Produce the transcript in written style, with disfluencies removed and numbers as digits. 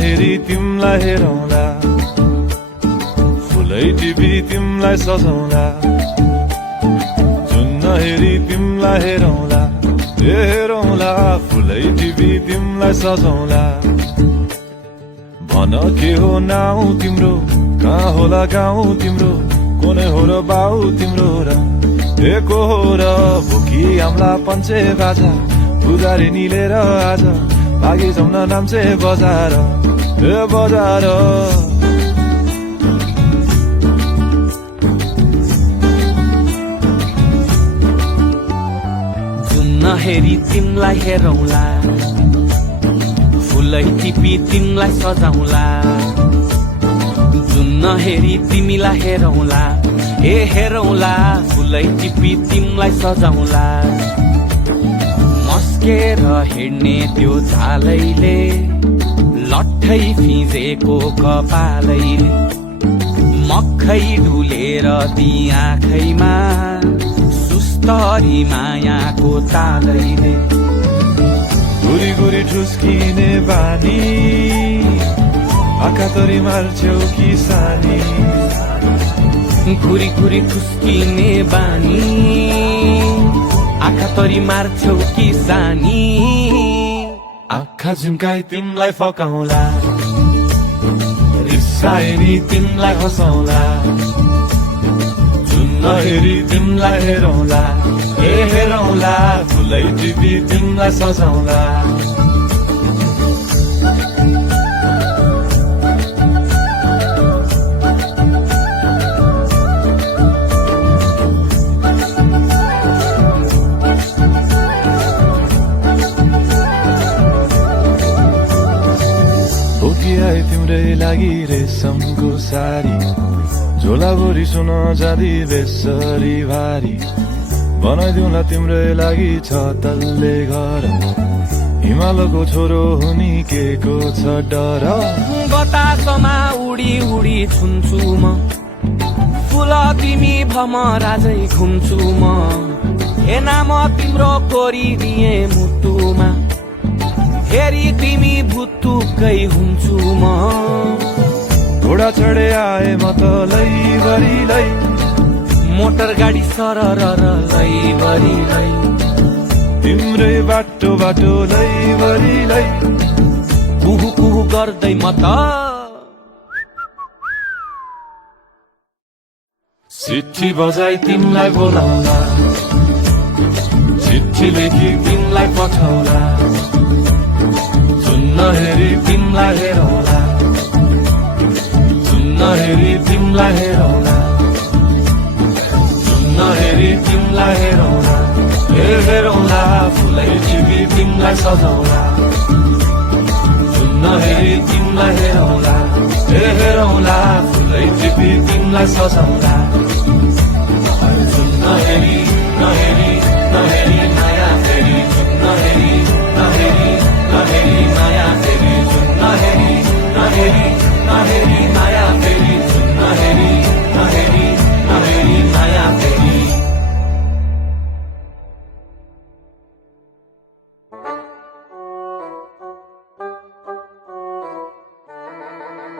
हेरी तिमलाई हेरौँला, फुलै टिपी तिमलाई सजाउँला। जुन हेरी तिमलाई हेरौँला, हेरौँला, फुलै टिपी तिमलाई सजाउँला। भन के हो नाउँ तिम्रो, कहाँ होला गाउँ तिम्रो, कुनै हो र बाउ तिम्रो र को हो र भोकी आम्ला पञ्चे बाजा पुजारी निलेर आज भागी जाउन नाम्चे बजार बजार। जुन हेरी तिमलाई हेरौँला, फुलै टिपी तिमलाई सजाउँला। जुन हेरी तिमीलाई हेरौँला, हेरौँला, फुलै टिपी तिमलाई सजाउँला। मस्केर हिँड्ने त्यो झालैले लट्ठै फिजेको कपालैले मक्खै डुलेर ती आँखैमा सुस्तरी मायाको तालैले। गुरी गुरी ठुस्किने बानी, आँखा तरी मार्छौ कि सानी। गुरी गुरी ठुस्किने बानी, आँखा तरी मार्छौ कि सानी। आँखा झुम्काई तिमलाई फकाउँला, रिसाए नि तिमलाई हँसाउँला। जुन हेरी तिमलाई हेरौँला, हेरौँला, फुलै टिपी तिमलाई सजाउँला। बोकिआए तिम्रै लागि रेशमको सारी, झोलाभरि सुन जाँदी बेसरी भारी। बनाइदिउँला तिम्रै लागि छ तल्ले घर, हिमालको छोरो हुनी के को छ डर। बतासमा उडी उडी छुन्छु म, फुल तिमी भमराजै घुम्छु म। हे नाम तिम्रो कोरिदिए मुटुमा, हेरी तिमी भुत्तुकै हुन्छु म। घोडा चढे आए म त लैभरि लै, मोटर गाडी सरर लैभरि लै। तिम्रै बाटो बाटो लैभरि लै, कुहु कुहु गर्दै म त चिठी बजाई तिमलाई बोलाउँला, चिठी लेखी तिमलाई पठाउँला। जुन हेरी तिमलाई हेरौँला, जुन हेरी तिमलाई हेरौँला। जुन हेरी तिमलाई हेरौँला, हेरौँला, फुलै टिपी तिमलाई सजाउँला। जुन हेरी तिमलाई हेरौँला, हेरौँला, फुलै टिपी तिमलाई सजाउँला। जुन हेरी